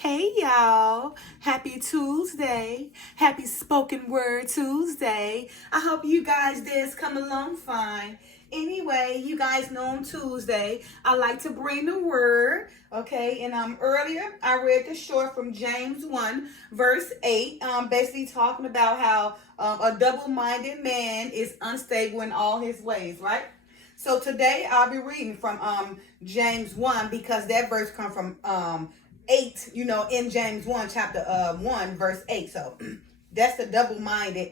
Hey y'all, happy Tuesday, happy spoken word Tuesday. I hope you guys did come along fine. Anyway, you guys know on Tuesday, I like to bring the word, okay? And earlier I read the short from James 1 verse 8, basically talking about how a double-minded man is unstable in all his ways, right? So today I'll be reading from James 1 because that verse comes from 8, in James 1, chapter 1, verse 8. So that's the double-minded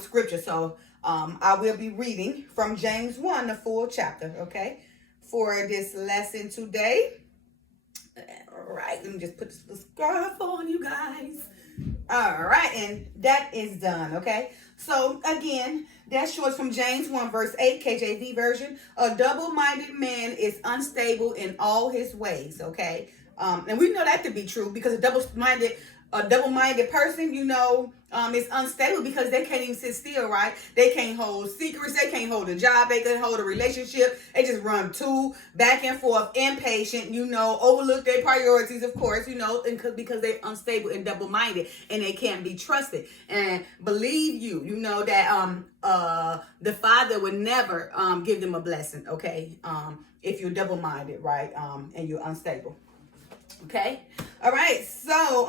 scripture. So I will be reading from James 1, the full chapter, okay, for this lesson today. All right, let me just put this scarf on, you guys. All right, and that is done, okay? So, again, that's short from James 1, verse 8, KJV version. A double-minded man is unstable in all his ways, okay? And we know that to be true because a double-minded person, is unstable because they can't even sit still, right? They can't hold secrets. They can't hold a job. They can't hold a relationship. They just run back and forth, impatient, overlook their priorities, of course, because they're unstable and double-minded and they can't be trusted. And believe that the Father would never give them a blessing, okay? If you're double-minded, right? And you're unstable. Okay. All right. So,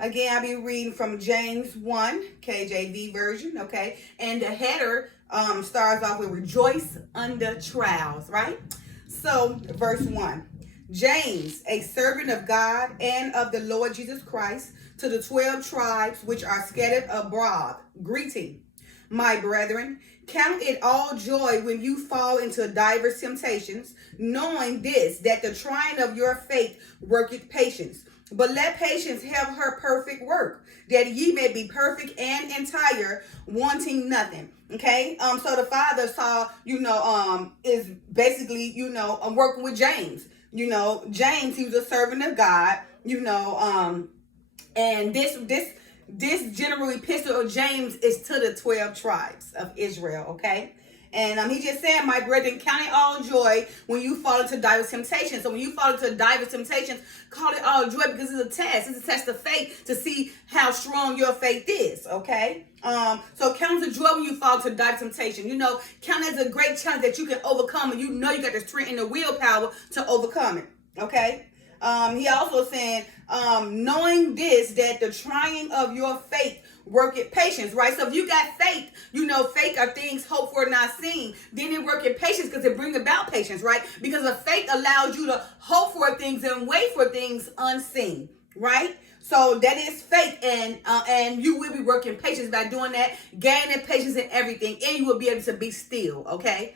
again, I'll be reading from James 1, KJV version. Okay. And the header starts off with rejoice under trials, right? So, verse 1. James, a servant of God and of the Lord Jesus Christ, to the 12 tribes which are scattered abroad, greeting. My brethren, count it all joy when you fall into diverse temptations, knowing this, that the trying of your faith worketh patience. But let patience have her perfect work, that ye may be perfect and entire, wanting nothing. Okay, so the Father saw, is basically, working with James. James, he was a servant of God, and this general epistle of James is to the 12 tribes of Israel, okay? And he just said, my brethren, count it all joy when you fall into diverse temptations. So when you fall into diverse temptations, call it all joy because it's a test. It's a test of faith to see how strong your faith is, okay? So count it joy when you fall into diverse temptation. Count it as a great challenge that you can overcome, and you got the strength and the willpower to overcome it, okay? He also said, knowing this, that the trying of your faith worketh patience, right? So if you got faith, faith are things hoped for, not seen. Then it worketh patience because it brings about patience, right? Because the faith allows you to hope for things and wait for things unseen, right? So that is faith, and you will be working patience by doing that, gaining patience in everything, and you will be able to be still, okay?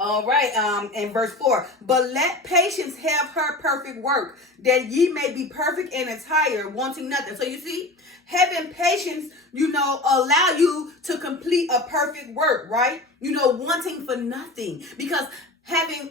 All right, in verse 4, but let patience have her perfect work, that ye may be perfect and entire, wanting nothing. So you see, having patience, allow you to complete a perfect work, right? Wanting for nothing. Because having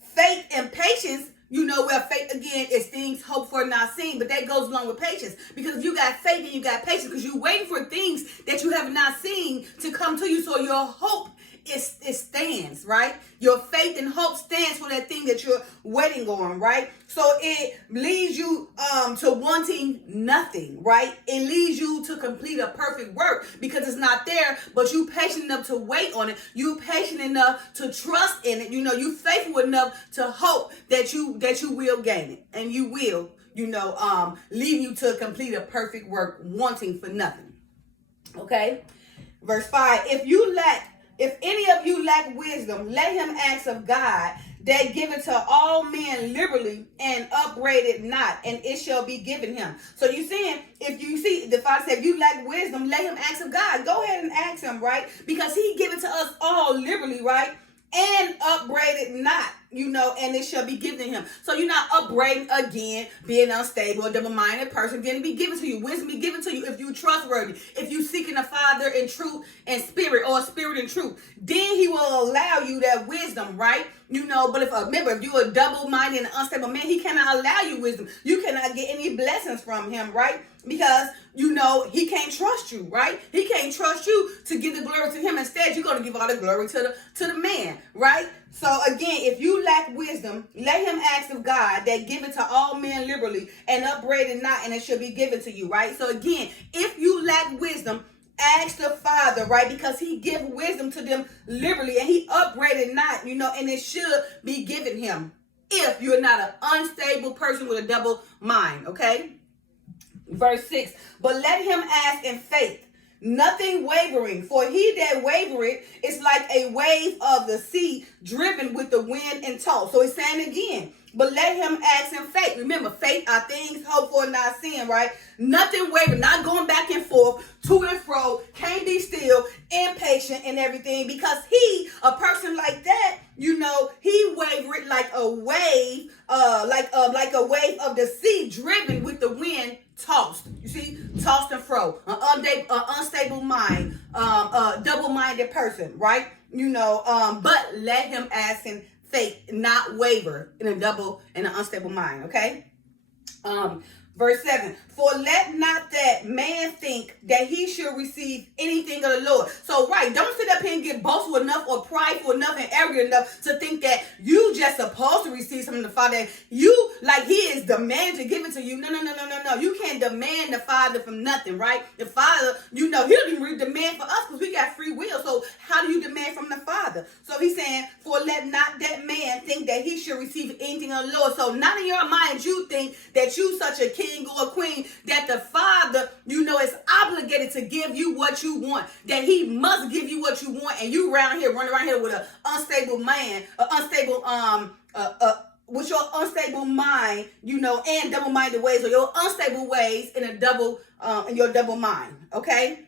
faith and patience, where faith again is things hoped for, not seen, but that goes along with patience. Because you got faith and you got patience, because you're waiting for things that you have not seen to come to you, so your hope it stands, right? Your faith and hope stands for that thing that you're waiting on, right? So it leads you to wanting nothing, right? It leads you to complete a perfect work because it's not there, but you patient enough to wait on it. You patient enough to trust in it. You faithful enough to hope that you will gain it, and you will, lead you to complete a perfect work, wanting for nothing. Okay, verse 5. If any of you lack wisdom, let him ask of God, that giveth to all men liberally and upbraideth not, and it shall be given him. So you saying, if you see, the Father said, if you lack wisdom, let him ask of God. Go ahead and ask him, right? Because he giveth to us all liberally, right? And upbraided not, and it shall be given to him. So you're not upbraiding again, being unstable, a double-minded person. Then it be given to you. Wisdom be given to you if you're trustworthy, if you seeking a Father in truth and spirit, or spirit and truth. Then he will allow you that wisdom, right? But remember, if you're a double-minded and unstable man, he cannot allow you wisdom. You cannot get any blessings from him, right? Because, he can't trust you, right? He can't trust you to give the glory to him. Instead, you're going to give all the glory to the man, right? So again, if you lack wisdom, let him ask of God that give it to all men liberally and upbraid it not, and it shall be given to you, right? So again, if you lack wisdom, ask the Father, right? Because he give wisdom to them liberally, and he upbraided not, and it should be given him if you're not an unstable person with a double mind, okay? Verse 6, but let him ask in faith, nothing wavering, for he that wavereth is like a wave of the sea driven with the wind and tossed. So he's saying again, but let him ask in faith. Remember, faith are things hoped for, not seen, right? Nothing wavering, not going back and forth, to and fro, can't be still, impatient and everything, because a person like that, he wavered like a wave, like a wave of the sea driven with the wind, tossed. You see, tossed and fro, an unstable mind, double-minded person, right? But let him ask in faith, not waver in an unstable mind. Okay. Verse 7, for let not that man think that he should receive anything of the Lord. So, right, don't sit up here and get boastful enough or prideful enough and arrogant enough to think that you just supposed to receive something from the Father. You, like he is demanding to give it to you. No. You can't demand the Father from nothing, right? The Father, he don't even really demand for us because we got free will. So how do you demand from the Father? So he's saying, for let not that man think that he should receive anything of the Lord. So not in your mind you think that you such a king or a queen, that the Father, is obligated to give you what you want, that he must give you what you want, and you running around here with an unstable man, with your unstable mind, and double-minded ways, or your unstable ways in your double mind, okay?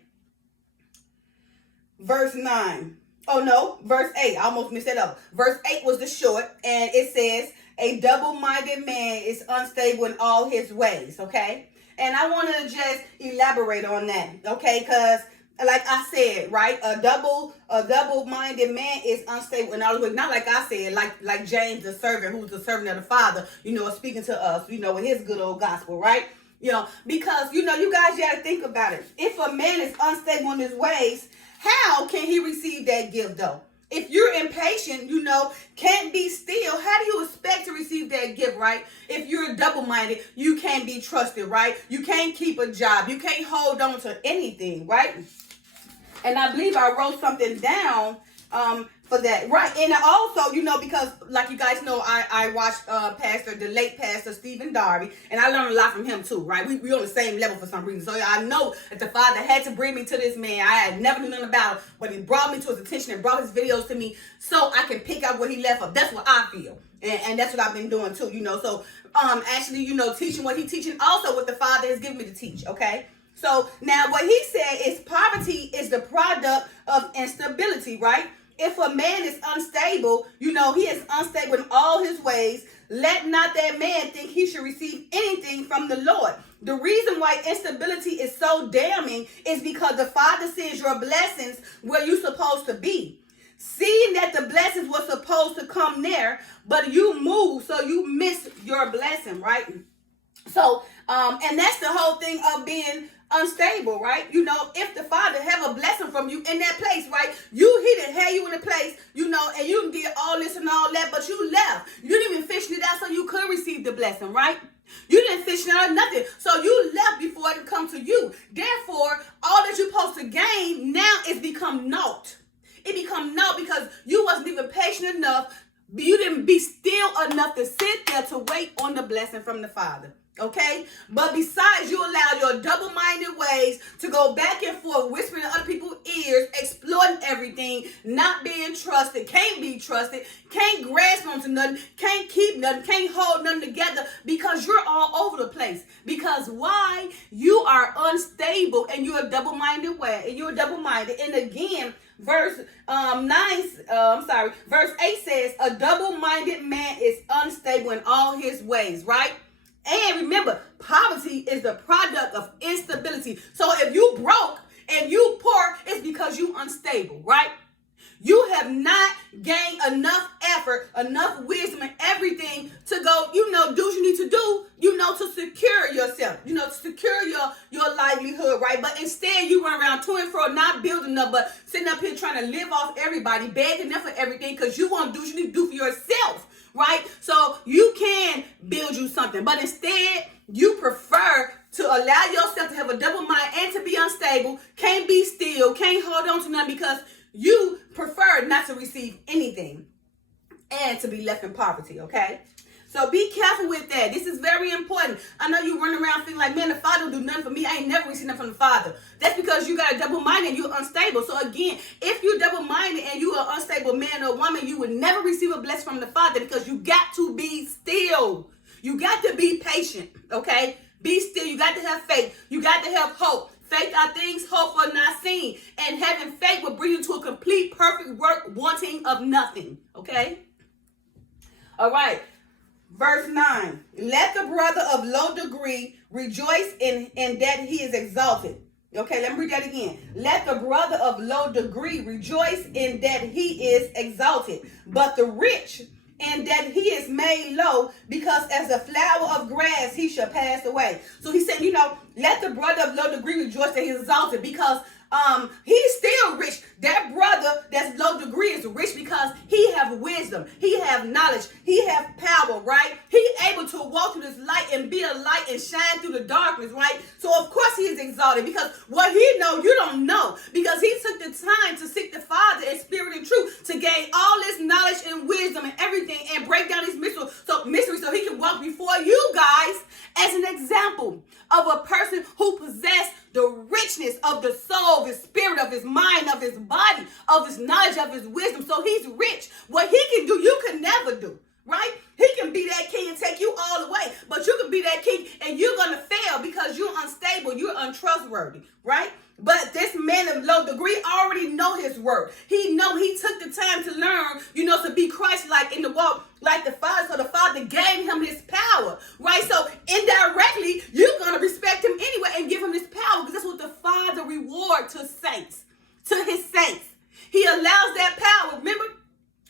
Verse 9. Oh no, verse 8. I almost missed that up. Verse 8 was the short, and it says, a double-minded man is unstable in all his ways, okay? And I want to just elaborate on that, okay? Because, like I said, right, a double-minded man is unstable in all his ways. Not like I said, like James, the servant, who's the servant of the Father, speaking to us, with his good old gospel, right? Because, you guys got to think about it. If a man is unstable in his ways, how can he receive that gift, though? If you're impatient, can't be still, how do you expect to receive that gift, right? If you're double-minded, you can't be trusted, right? You can't keep a job. You can't hold on to anything, right? And I believe I wrote something down for that, right? And also, because like you guys know, I watched the late pastor Stephen Darby, and I learned a lot from him too, right? We on the same level for some reason. So I know that the Father had to bring me to this man. I had never knew nothing about him, but he brought me to his attention and brought his videos to me so I can pick out what he left up. That's what I feel. And that's what I've been doing too, So actually, teaching what he's teaching, also what the Father has given me to teach, okay? So now what he said is poverty is the product of instability, right? If a man is unstable, he is unstable in all his ways. Let not that man think he should receive anything from the Lord. The reason why instability is so damning is because the Father sends your blessings where you're supposed to be. Seeing that the blessings were supposed to come there, but you move, so you miss your blessing, right? So, and that's the whole thing of being unstable, right? If the Father have a blessing from you in that place, right? He didn't have you in a place, and you did all this and all that, but you left. You didn't even fish it out so you could receive the blessing, right? You didn't fish it out nothing. So you left before it come to you. Therefore, all that you're supposed to gain now is become naught. It become naught because you wasn't even patient enough. You didn't be still enough to sit there to wait on the blessing from the Father. Okay, but besides, you allow your double-minded ways to go back and forth, whispering in other people's ears, exploiting everything, not being trusted, can't be trusted, can't grasp onto nothing, can't keep nothing, can't hold nothing together because you're all over the place. Because why? You are unstable and you're a double-minded way, and you're double-minded. And again, verse 8 says, a double-minded man is unstable in all his ways, right? And remember, poverty is the product of instability. So if you broke and you poor, it's because you unstable, right? You have not gained enough effort, enough wisdom, and everything to go, do what you need to do, to secure yourself, to secure your livelihood, right? But instead, you run around to and fro, not building up, but sitting up here trying to live off everybody, begging them for everything, because you want to do what you need to do for yourself, right? So you can build you something, but instead, you prefer to allow yourself to have a double mind and to be unstable, can't be still, can't hold on to nothing, because you prefer not to receive anything and to be left in poverty, okay? So be careful with that. This is very important. I know you run around feeling like, man, the Father don't do nothing for me. I ain't never received nothing from the Father. That's because you got a double mind and you're unstable. So again, if you're double-minded and you are unstable man or woman, you would never receive a blessing from the Father, because you got to be still. You got to be patient, okay? Be still. You got to have faith. You got to have hope. Faith are things hoped for, not seen. And having faith will bring you to a complete, perfect work, wanting of nothing. Okay? All right. Verse 9. Let the brother of low degree rejoice in that he is exalted. Okay, let me read that again. Let the brother of low degree rejoice in that he is exalted, but the rich and that he is made low, because as a flower of grass he shall pass away. So he said, let the brother of low degree rejoice that he is exalted, because he's still rich. That brother that's low degree is rich because he have wisdom, he have knowledge, he have power, right? He able to walk through this light and be a light and shine through the darkness, right? So of course he is exalted, because what he know you don't know, because he took the time to seek the Father in spirit and truth, to gain all this knowledge and wisdom and everything, and break down these mysteries so he can walk before you guys as an example of a person who possessed the richness of the soul, of his spirit, of his mind, of his body, of his knowledge, of his wisdom. So he's rich. What he can do, you can never do, right? He can be that king and take you all the way, but you can be that king and you're going to fail because you're unstable, you're untrustworthy, right? But this man of low degree already know his worth. He took the time to learn, to be Christ-like in the walk like the Father. So the Father gave him his power, right? So indirectly, you're going to respect him anyway and give him his power, because that's what the Father reward to saints, to his saints. He allows that power. Remember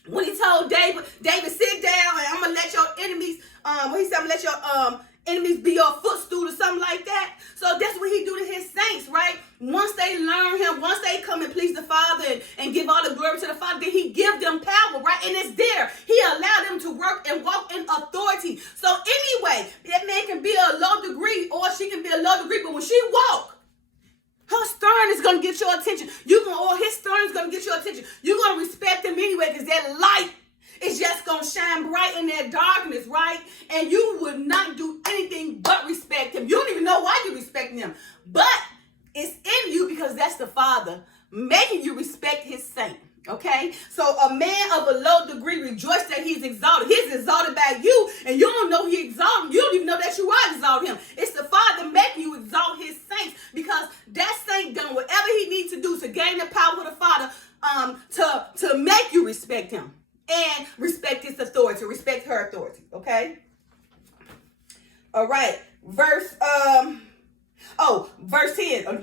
when he told David, sit down and I'm going to let your enemies, he said, I'm going to let your enemies be your footstool or something like that. So that's what he do to his saints, right? Once they learn him, once they come and please the Father and give all the glory to the Father, then he give them power, right? And it's there. He allowed them to work and walk in authority. So anyway, that man can be a low degree or she can be a low degree, but when she walk, her stern is going to get your attention. Or his stern is going to get your attention. You're going to respect him anyway, because that light is just going to shine bright in that darkness, right? And you would not do anything but respect him. You don't even know why you respect him. But it's in you, because that's the Father making you respect his saint. Okay? So a man of a low degree rejoice that he's exalted. He's exalted by you, and you don't know he exalted. You don't even know that you are exalting him. It's the Father making you exalt his saints, because that saint done whatever he needs to do to gain the power of the Father to make you respect him and respect his authority, respect her authority. Okay? All right. Verse 10.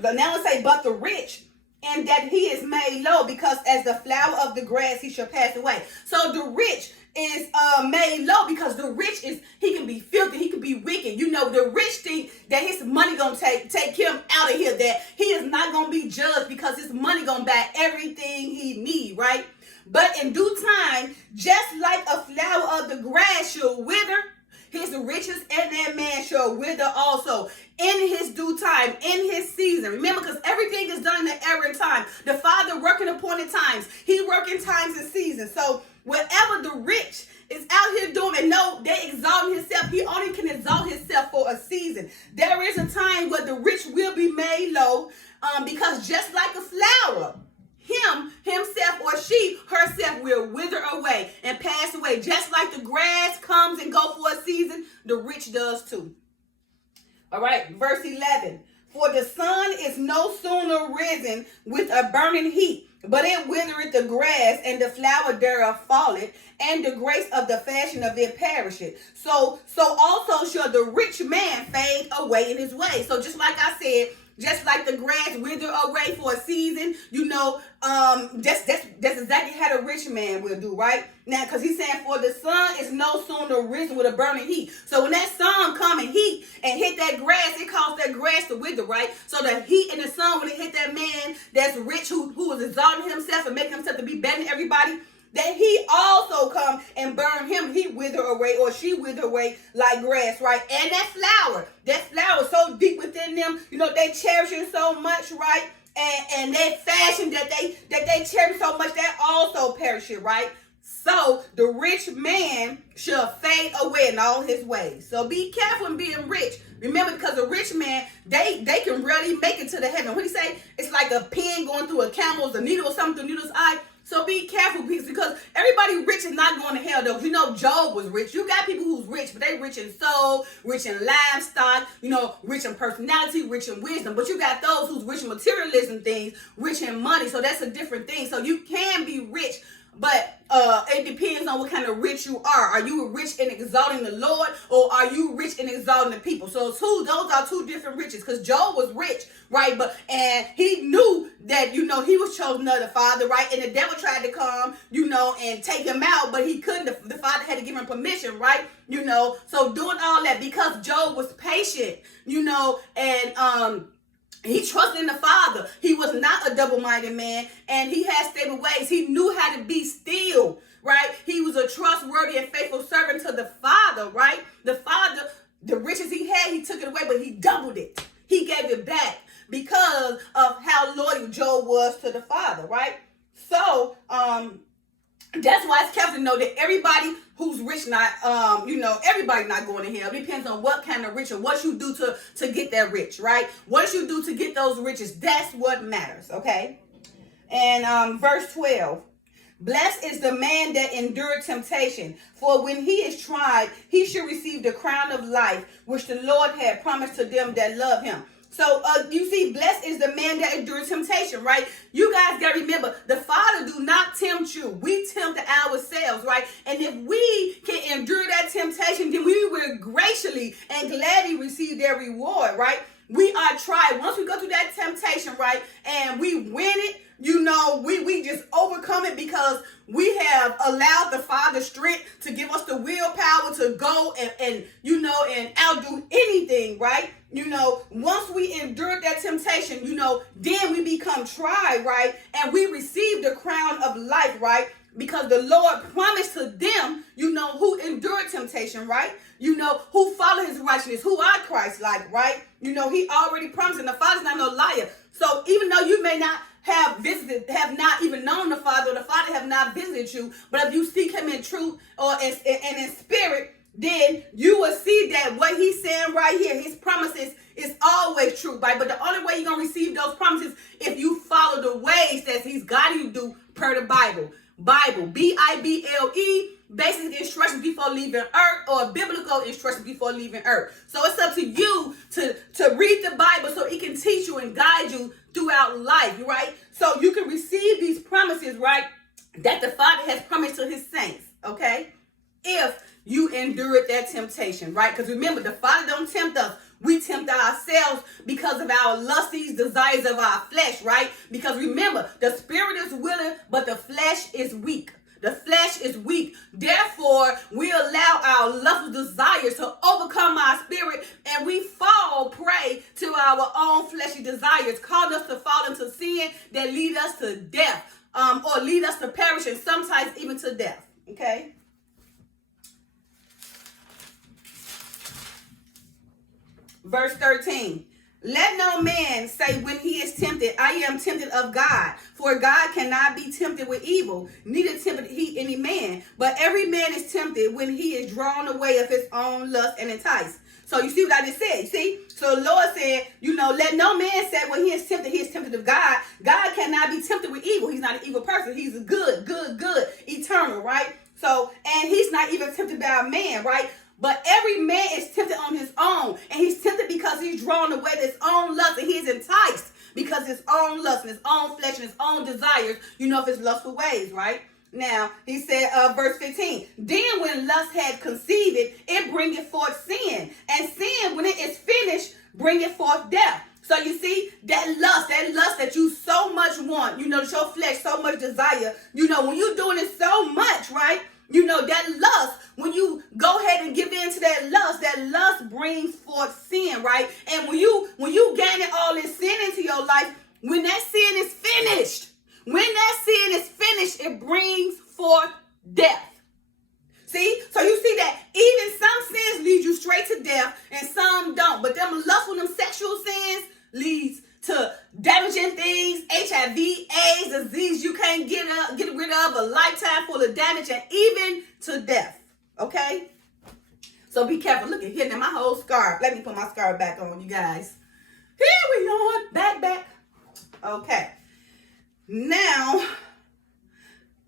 Now let's say, but the rich, and that he is made low, because as the flower of the grass he shall pass away. So the rich is made low, because the rich he can be filthy, he can be wicked. The rich think that his money gonna take him out of here, that he is not gonna be judged, because his money gonna buy everything he need, right? But in due time, just like a flower of the grass shall wither, his riches and that man shall wither also in his due time, in his season. Remember, because everything is done in the era and time. The Father working appointed times. He working times and seasons. So whatever the rich is out here doing, and no, they exalting himself, he only can exalt himself for a season. There is a time where the rich will be made low, because just like a flower, himself or she herself will wither away and pass away. Just like the grass comes and goes for a season, the rich does too. All right, verse 11. For the sun is no sooner risen with a burning heat, but it withereth the grass, and the flower thereof falleth, and the grace of the fashion of it perisheth. So also shall the rich man fade away in his way. So just like I said, Just like the grass wither away for a season, that's exactly how the rich man will do, right? Now, because he's saying, for the sun is no sooner risen with a burning heat. So when that sun come and heat and hit that grass, it causes that grass to wither, right? So the heat and the sun, when it hit that man that's rich, who is exalting himself and making himself to be better than everybody, that he also come and burn him. He wither away, or she wither away like grass, right? And that flower so deep within them, they cherish it so much, right? And that fashion that they cherish so much, that also perishes, right? So the rich man shall fade away in all his ways. So be careful in being rich. Remember, because a rich man, they can really make it to the heaven. What do you say? It's like a pin going through a camel's, a needle or something through a needle's eye. So be careful, because everybody rich is not going to hell, though. Job was rich. You got people who's rich, but they rich in soul, rich in livestock, rich in personality, rich in wisdom. But you got those who's rich in materialism things, rich in money. So that's a different thing. So you can be rich, but it depends on what kind of rich you are. Are you rich in exalting the Lord, or are you rich in exalting the people? So those are two different riches, because Job was rich, right? And he knew that, he was chosen of the Father, right? And the devil tried to come, and take him out, but he couldn't. The Father had to give him permission, right? So doing all that because Job was patient, and he trusted in the Father. He was not a double-minded man, and he had stable ways. He knew how to be still, right? He was a trustworthy and faithful servant to the Father, right? The Father, the riches he had, he took it away, but he doubled it. He gave it back because of how loyal Job was to the Father, right? So, that's why it's careful to know that everybody who's rich everybody not going to hell. It depends on what kind of rich and what you do to get that rich, right? What you do to get those riches, that's what matters, okay? And verse 12, blessed is the man that endured temptation, for when he is tried, he shall receive the crown of life, which the Lord had promised to them that love him. So you see, blessed is the man that endures temptation, right? You guys got to remember, the Father do not tempt you. We tempt ourselves, right? And if we can endure that temptation, then we will graciously and gladly receive their reward, right? We are tried. Once we go through that temptation, right, and we win it, we just overcome it because we have allowed the Father's strength to give us the willpower to go and outdo anything, right? Once we endure that temptation, then we become tried, right? And we receive the crown of life, right? Because the Lord promised to them, who endured temptation, right? Who follow his righteousness, who are Christ-like, right? He already promised, and the Father's not no liar. So even though you may not have not even known the Father, or the Father have not visited you, but if you seek him in truth and in spirit, then you will see that what he's saying right here, his promises is always true, right? But the only way you're going to receive those promises if you follow the ways that he's guiding you to do per the Bible. Bible, Bible, basic instructions before leaving earth, or biblical instructions before leaving earth. So it's up to you to read the Bible so it can teach you and guide you throughout life, right? So you can receive these promises, right, that the Father has promised to his saints, okay? If you endured that temptation, right? Because remember, the Father don't tempt us. We tempt ourselves because of our lusty desires of our flesh, right? Because remember, the spirit is willing, but the flesh is weak. The flesh is weak. Therefore, we allow our lustful desires to overcome our spirit, and we fall prey to our own fleshy desires, causing us to fall into sin that lead us to death, or lead us to perish, and sometimes even to death. Okay? Verse 13. Let no man say when he is tempted, I am tempted of God. For God cannot be tempted with evil, neither tempted he any man. But every man is tempted when he is drawn away of his own lust and enticed. So you see what I just said? See? So the Lord said, let no man say when he is tempted of God. God cannot be tempted with evil. He's not an evil person. He's a good, eternal, right? So, and he's not even tempted by a man, right? But every man is tempted on his own. And he's tempted because he's drawn away to his own lust. And he's enticed because his own lust and his own flesh and his own desires, of his lustful ways, right? Now, he said, verse 15, then when lust had conceived, it bringeth forth sin. And sin, when it is finished, bringeth forth death. So you see, that lust that you so much want, that your flesh so much desire, when you're doing it so much, right? That lust, when you go ahead and give in to that lust brings forth sin, right? And when you gaining all this sin into your life, when that sin is finished, it brings forth death. See? So you see that even some sins lead you straight to death and some don't. But them lustful, them sexual sins leads to damaging things, HIV, AIDS, disease you can't get rid of, a lifetime full of damage, and even to death. Okay? So be careful. Look at here now, my whole scarf. Let me put my scarf back on, you guys. Here we are. Back. Okay. Now,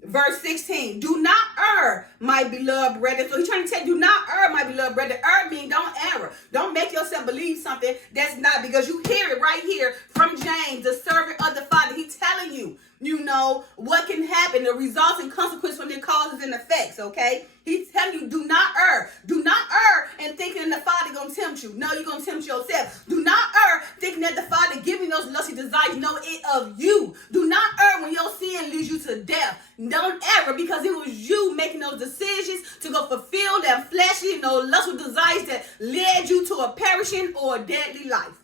verse 16, do not err, my beloved brethren. So he's trying to tell you, do not err, my beloved brethren. Err means don't err. Don't make yourself believe something that's not, because you hear it right here from James, the servant of the Father. He's telling you, what can happen, the results and consequences from their causes and effects, okay? He's telling you, do not err. Do not err and thinking the Father going to tempt you. No, you're going to tempt yourself. Do not err thinking that the Father giving those lusty desires. No, it of you. Do not err when your sin leads you to death. Don't err, because it was you making those decisions to go fulfill that fleshly, lustful desires that led you to a perishing or a deadly life.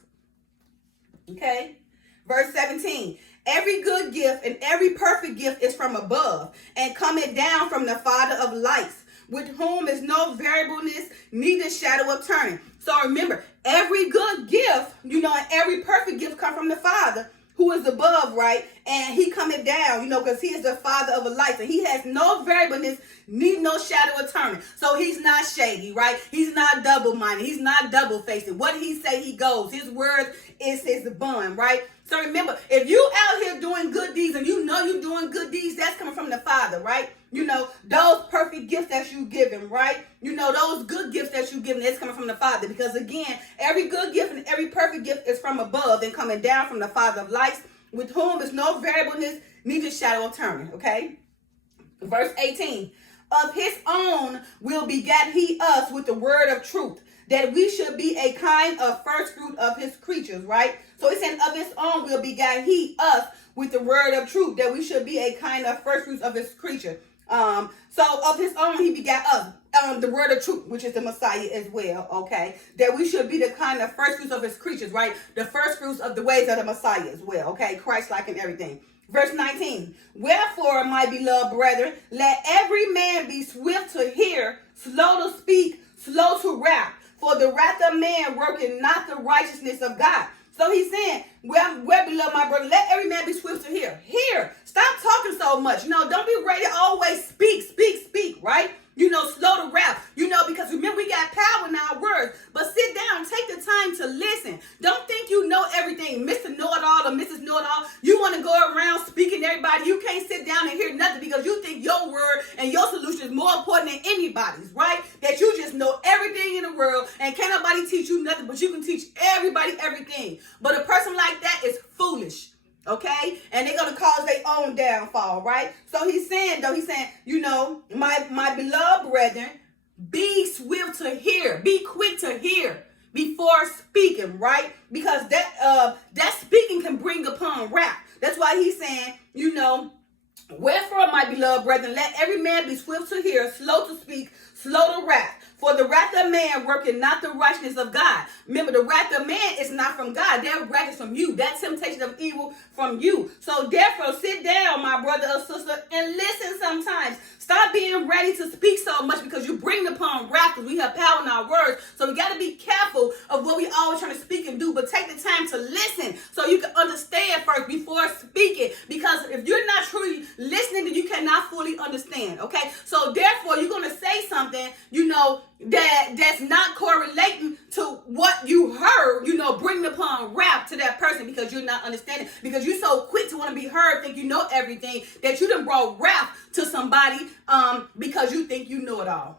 Okay? Verse 17. Every good gift and every perfect gift is from above, and cometh down from the Father of lights, with whom is no variableness, neither shadow of turning. So remember, every good gift, and every perfect gift come from the Father, who is above, right? And he coming down, because he is the Father of lights, and he has no variableness, need no shadow of turning. So he's not shady, right? He's not double-minded. He's not double-faced. What he say, he goes. His word is his bond, right? So remember, if you out here doing good deeds and you're doing good deeds, that's coming from the Father, right? Those perfect gifts that you give him, right? Those good gifts that you give him, that's coming from the Father. Because again, every good gift and every perfect gift is from above and coming down from the Father of lights, with whom is no variableness, neither shadow of turning, okay? Verse 18, of his own will begat he us with the word of truth, that we should be a kind of first fruit of his creatures, right? So he's saying of his own will begat he us with the word of truth, that we should be a kind of first fruits of his creature. So of his own he begat us, the word of truth, which is the Messiah as well, okay? That we should be the kind of first fruits of his creatures, right? The first fruits of the ways of the Messiah as well, okay? Christ-like in everything. Verse 19, wherefore, my beloved brethren, let every man be swift to hear, slow to speak, slow to wrath, for the wrath of man worketh not the righteousness of God. So he's saying, well, beloved my brother, let every man be swift to hear. Hear. Stop talking so much. Don't be ready to always speak, right? Slow to wrath. Because remember, we got power in our words. But sit down, take the time to listen. Don't think you know everything, Mr. Know-it-all or Mrs. Know-it-all. You want to go around speaking to everybody. You can't sit down and hear nothing because you think your word and your solution is more important than anybody's, right? That you just know everything in the world and can't nobody teach you nothing, but you can teach everybody everything. But a person like that is foolish. Okay, and they're gonna cause their own downfall, right? So he's saying, my beloved brethren, be swift to hear, be quick to hear before speaking, right? Because that speaking can bring upon wrath. That's why he's saying, wherefore, my beloved brethren, let every man be swift to hear, slow to speak, slow to wrath. For the wrath of man worketh not the righteousness of God. Remember, the wrath of man is not from God. That wrath is from you. That temptation of evil from you. So therefore, sit down, my brother or sister, and listen sometimes. Stop being ready to speak so much because you bring upon wrath, because we have power in our words. So we got to be careful of what we always trying to speak and do, but take the time to listen so you can understand first before speaking. Because if you're not truly listening, then you cannot fully understand, okay? So therefore, you're going to say something, that's not correlating to what you heard, bring upon wrath to that person because you're not understanding. Because you're so quick to want to be heard, think you know everything, that you done brought wrath to somebody because you think you know it all.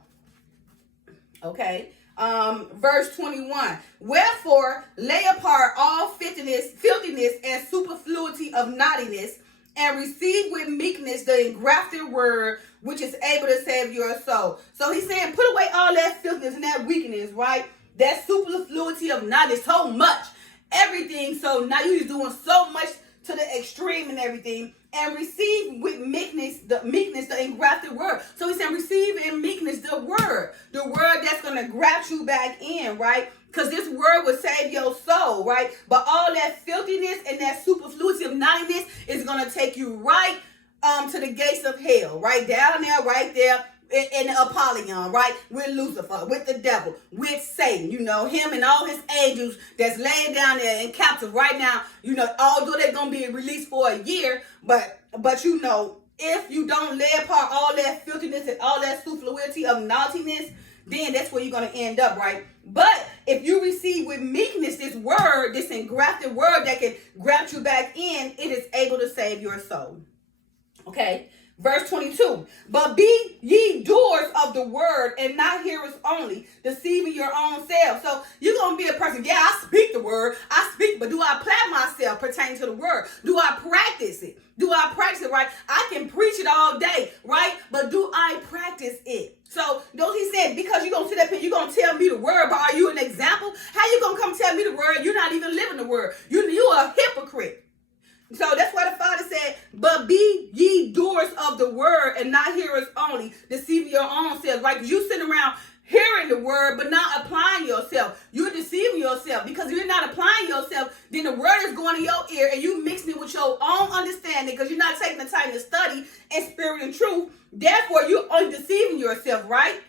Okay. Verse 21. Wherefore, lay apart all filthiness and superfluity of naughtiness, and receive with meekness the engrafted word, which is able to save your soul. So he's saying, put away all that filthiness and that weakness, right? That superfluity of naughtiness, so much. everything. So now you're just doing so much to the extreme and everything, and receive with meekness, the engrafted word. So he's saying receive in meekness the word that's going to graft you back in, right? Because this word will save your soul, right? But all that filthiness and that superfluity of naughtiness is going to take you right to the gates of hell, right down there, right there in Apollyon, right? With Lucifer, with the devil, with Satan, him and all his angels that's laying down there in captive right now, although they're going to be released for a year, but if you don't lay apart all that filthiness and all that superfluity of naughtiness, then that's where you're going to end up, right? But if you receive with meekness this word, this engrafted word that can graft you back in, it is able to save your soul. Okay? Verse 22, but be ye doers of the word and not hearers only, deceiving your own selves. So you're going to be a person, yeah, I speak the word, but do I apply myself pertaining to the word? Do I practice it? Right? I can preach it all day, right? But do I practice it? So those he said, because you're going to sit up here, you're going to tell me the word, but are you an example? How you going to come tell me the word? You're not even living the word. You're a hypocrite. So that's why the Father said, but be ye doers of the word and not hearers only, deceiving your own selves, right? Because you sitting around hearing the word but not applying yourself. You're deceiving yourself, because if you're not applying yourself, then the word is going to your ear and you mixing it with your own understanding because you're not taking the time to study in spirit and truth. Therefore, you're only deceiving yourself, right?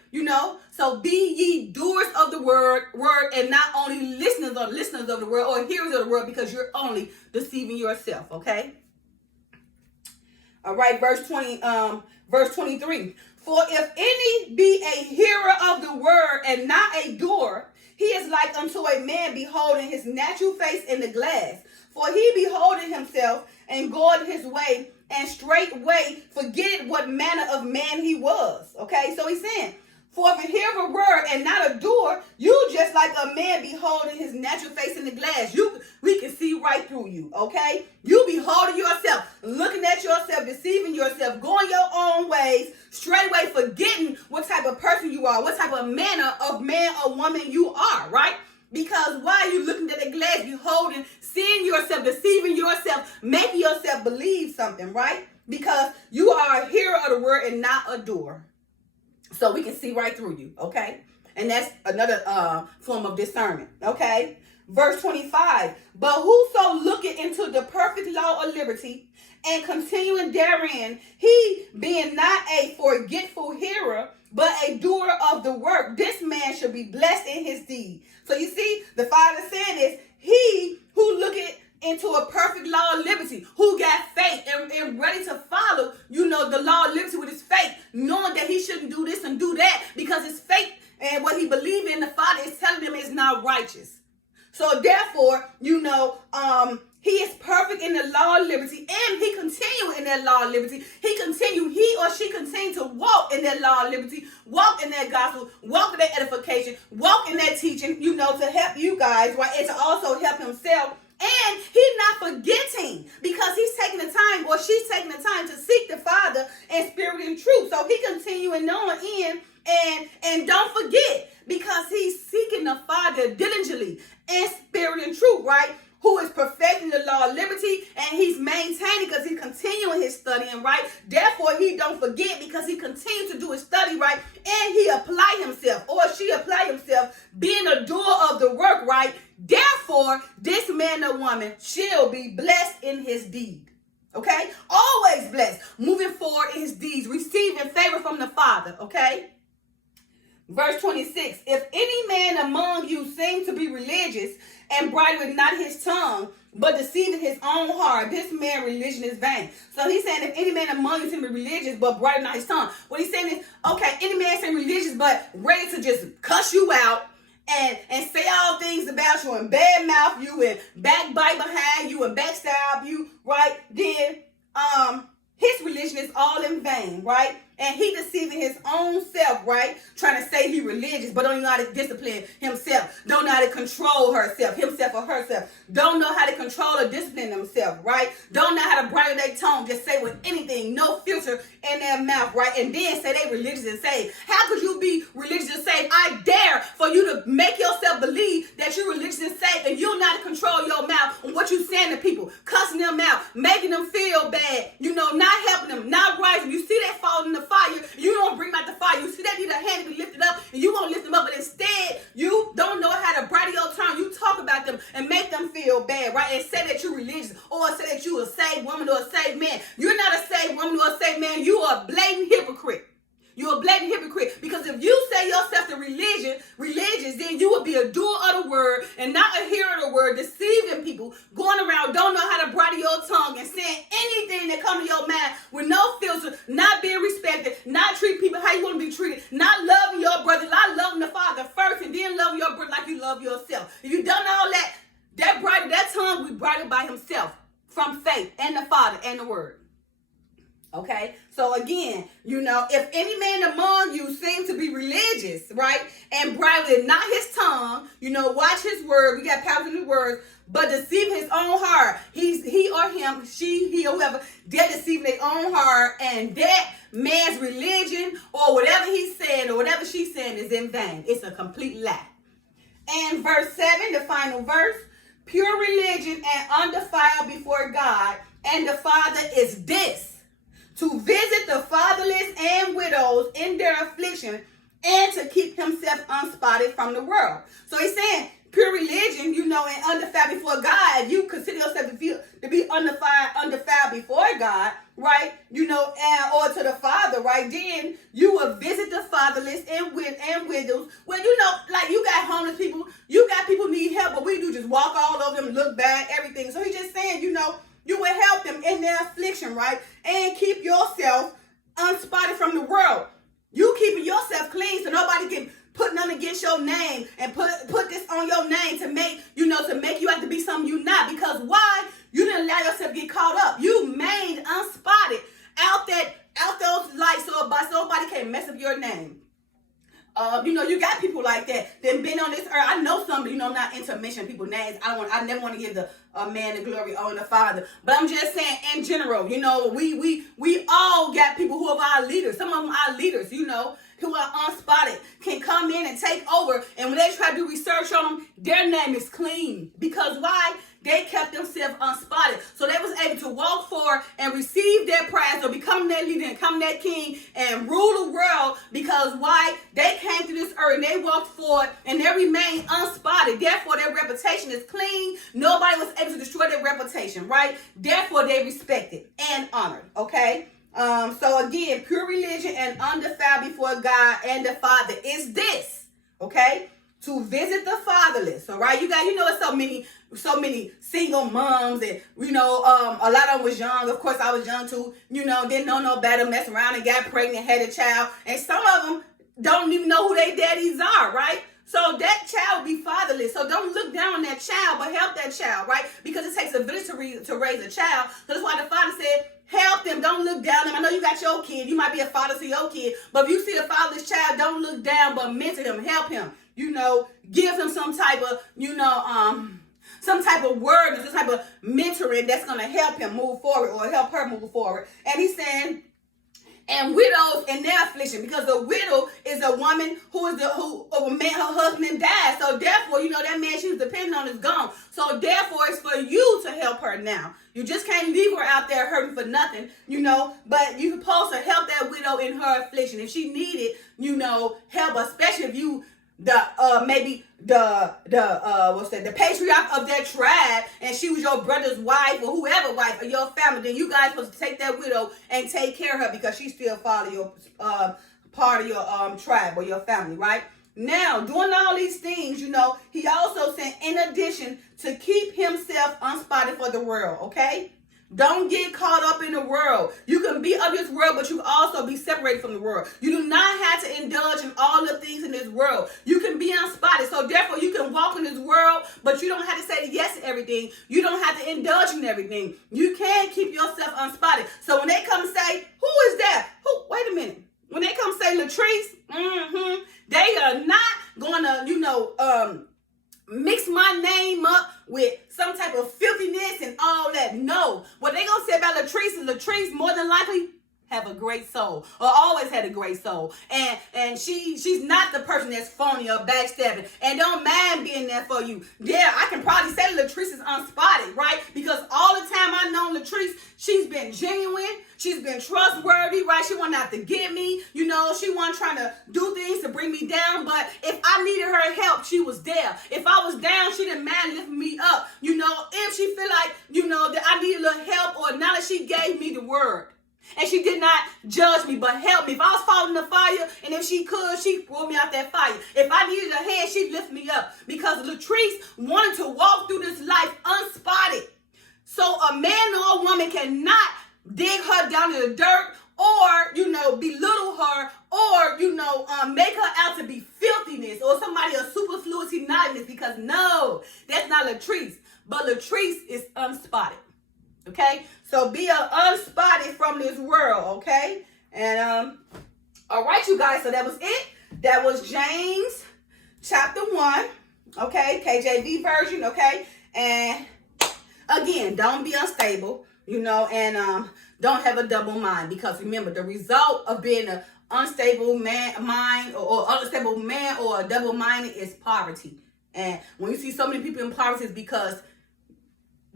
So be ye doers of the word and not only listeners of the word or hearers of the word, because you're only deceiving yourself, okay? All right, verse 23. For if any be a hearer of the word and not a doer, he is like unto a man beholding his natural face in the glass. For he beholdeth himself and goeth his way, and straightway forgetteth what manner of man he was. Okay, so he's saying, for if you hear a word and not a doer, you just like a man beholding his natural face in the glass. We can see right through you, okay? You beholding yourself, looking at yourself, deceiving yourself, going your own ways, straightway forgetting what type of person you are, what type of manner of man or woman you are, right? Because why are you looking at the glass, beholding, seeing yourself, deceiving yourself, making yourself believe something, right? Because you are a hearer of the word and not a doer. So we can see right through you, okay? And that's another form of discernment, okay? Verse 25, but whoso looketh into the perfect law of liberty and continuing therein, he being not a forgetful hearer, but a doer of the work, this man shall be blessed in his deed. So you see, the Father saying is, he who looketh into a perfect law of liberty, who got faith and ready to follow, the law of liberty with his faith, knowing that he shouldn't do this and do that because his faith and what he believes in the Father is telling him is not righteous. So therefore, he is perfect in the law of liberty, and he continue in that law of liberty. He or she continue to walk in that law of liberty, walk in that gospel, walk in that edification, walk in that teaching, to help you guys, right? And to also help himself. And he's not forgetting, because he's taking the time, or she's taking the time to seek the Father in spirit and truth. So he continuing on in and don't forget, because he's seeking the Father diligently in spirit and truth, right? Who is perfecting the law of liberty, and he's maintaining because he's continuing his studying, right? Therefore, he don't forget because he continues to do his study, right? And he apply himself, or she apply himself, being a doer of the work, right? Therefore, this man or woman shall be blessed in his deed. Okay? Always blessed. Moving forward in his deeds, receiving favor from the Father. Okay? Verse 26. If any man among you seem to be religious and bridleth not his tongue, but deceiving his own heart, this man religion is vain. So he's saying, if any man among you seem to be religious but bridle not his tongue. What he's saying is, okay, any man seem religious but ready to just cuss you out and say all things about you and badmouth you and backbite behind you and backstab you, right? Then his religion is all in vain, right? And he deceiving his own self, right? Trying to say he religious, but don't know how to discipline himself. Don't know how to control himself or herself. Don't know how to control or discipline themselves, right? Don't know how to bridle their tongue, just say with anything, no filter in their mouth, right? And then say they religious and saved. How could you be religious and saved? I dare for you to make yourself believe that you're religious and saved, and you're not to control your mouth on what you're saying to people, cussing them out, making them feel bad, not helping them, not rising. You see that fall in the fire, you don't bring out the fire. You see that need a hand to be lifted up, and you won't lift them up, but instead you don't know how to bridle your tongue. You talk about them and make them feel bad, right? And say that you're religious, or say that you're a saved woman or a saved man. You're not a saved woman or a saved man. You are a blatant hypocrite. You're a blatant hypocrite, because if you say yourself to religious, then you will be a doer of the word and not a hearer of the word, deceiving people, going around, don't know how to bridle your tongue and saying anything that comes to your mind with no filter, not being respected, not treat people how you want to be treated, not loving your brother, not loving the Father first, and then loving your brother like you love yourself. If you done all that, that tongue will be bridled by himself from faith and the Father and the word. Okay, so again, if any man among you seems to be religious, right, and bridle not his tongue, watch his word, we got power in his words, but deceive his own heart, he or him, he or whoever, they're deceiving their own heart, and that man's religion or whatever he's saying or whatever she's saying is in vain. It's a complete lie. And verse 7, the final verse, pure religion and undefiled before God and the Father is this: to visit the fatherless and widows in their affliction, and to keep himself unspotted from the world. So he's saying pure religion, and undefiled before God. If you consider yourself to be undefiled before God, right, or to the Father, right, then you will visit the fatherless and widows. Well, like you got homeless people, you got people need help, but we do just walk all over them, look bad, everything. So he's just saying, you will help them in their affliction, right? And keep yourself unspotted from the world. You keeping yourself clean so nobody can put nothing against your name and put this on your name to make you have to be something you're not. Because why? You didn't allow yourself to get caught up. You made unspotted out those lights so nobody can mess up your name. You got people like that been on this earth. I know some, I'm not into mentioning people's names. I never want to give the man the glory on the Father. But I'm just saying in general, we all got people who are our leaders. Some of them are leaders, who are unspotted, can come in and take over. And when they try to do research on them, their name is clean. Because why? They kept themselves unspotted. So they was able to walk forward and receive their prize or become their leader and become their king and rule the world. Because why? They came to this earth and they walked forward and they remained unspotted. Therefore, their reputation is clean. Nobody was able to destroy their reputation, right? Therefore, they respected and honored, okay? So again, pure religion and undefiled before God and the Father is this, okay? To visit the fatherless, all right? It's so many single moms, and a lot of them was young. Of course, I was young too. Didn't know no better, messed around and got pregnant, had a child, and some of them don't even know who their daddies are, right? So that child will be fatherless. So don't look down on that child, but help that child, right? Because it takes a village to raise a child. So that's why the Father said, help them. Don't look down on them. I know you got your kid. You might be a father to your kid. But if you see a fatherless child, don't look down, but mentor him. Help him. Give him some type of, some type of word, some type of mentoring that's going to help him move forward or help her move forward. And he's saying, and widows in their affliction, because a widow is a woman who a man, her husband died. So therefore, that man she was depending on is gone. So therefore, it's for you to help her now. You just can't leave her out there hurting for nothing, but you're supposed to help that widow in her affliction. If she needed, help, especially if you maybe the patriarch of their tribe, and she was your brother's wife or whoever wife or your family, then you guys supposed to take that widow and take care of her because she still follow your part of your tribe or your family, right? Now, doing all these things, he also said, in addition, to keep himself unspotted for the world, okay? Don't get caught up in the world. You can be of this world, but you can also be separated from the world. You do not have to indulge in all the things in this world. You can be unspotted. So therefore, you can walk in this world, but you don't have to say yes to everything. You don't have to indulge in everything. You can keep yourself unspotted. So when they come and say, who is that? Wait a minute. When they come say Latrice, they are not gonna, mix my name up with some type of filthiness and all that. No. What they gonna say about Latrice is Latrice more than likely have a great soul, or always had a great soul, and she's not the person that's phony or backstabbing, and don't mind being there for you. Yeah, I can probably say Latrice is unspotted, right? Because all the time I know Latrice, she's been genuine, she's been trustworthy, right? She wasn't out to get me, she wasn't trying to do things to bring me down, but if I needed her help, she was there. If I was down, she didn't mind lifting me up, if she feel like, that I need a little help, or now that she gave me the word. And she did not judge me, but help me. If I was falling in the fire, and if she could, she'd pull me out that fire. If I needed a hand, she'd lift me up. Because Latrice wanted to walk through this life unspotted. So a man or a woman cannot dig her down in the dirt, or, belittle her, or, make her out to be filthiness, or somebody a superfluity naughtiness, because no, that's not Latrice. But Latrice is unspotted. Okay, so be unspotted from this world, okay? And all right, you guys, so that was it. That was James chapter 1, okay, KJV version, okay? And again, don't be unstable, and don't have a double mind, because remember, the result of being an unstable mind or unstable man or a double-minded is poverty. And when you see so many people in poverty, it's because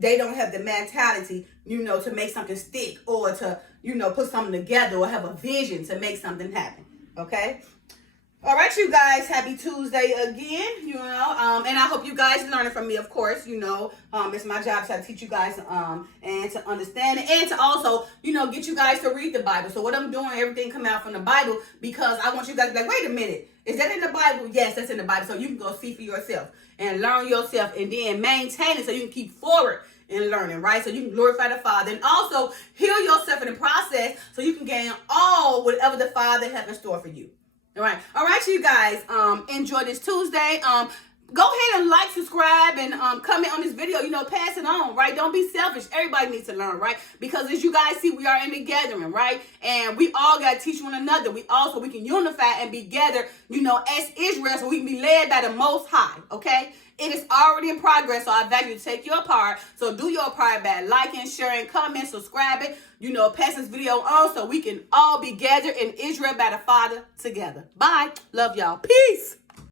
they don't have the mentality, to make something stick, or to, put something together, or have a vision to make something happen. Okay? All right, you guys. Happy Tuesday again, and I hope you guys learning from me, of course. It's my job to teach you guys and to understand it, and to also, get you guys to read the Bible. So what I'm doing, everything come out from the Bible, because I want you guys to be like, wait a minute, is that in the Bible? Yes, that's in the Bible. So you can go see for yourself and learn yourself, and then maintain it so you can keep forward in learning, right? So you can glorify the Father, and also heal yourself in the process so you can gain all whatever the Father has in store for you. All right, you guys, enjoy this Tuesday. Go ahead and like, subscribe, and comment on this video. Pass it on, right? Don't be selfish. Everybody needs to learn, right? Because as you guys see, we are in the gathering, right? And we all got to teach one another. We can unify and be together, as Israel, so we can be led by the Most High, okay? It is already in progress, so I invite you to take your part. So do your part by liking, sharing, comment, subscribing. Pass this video on so we can all be gathered in Israel by the Father together. Bye. Love y'all. Peace.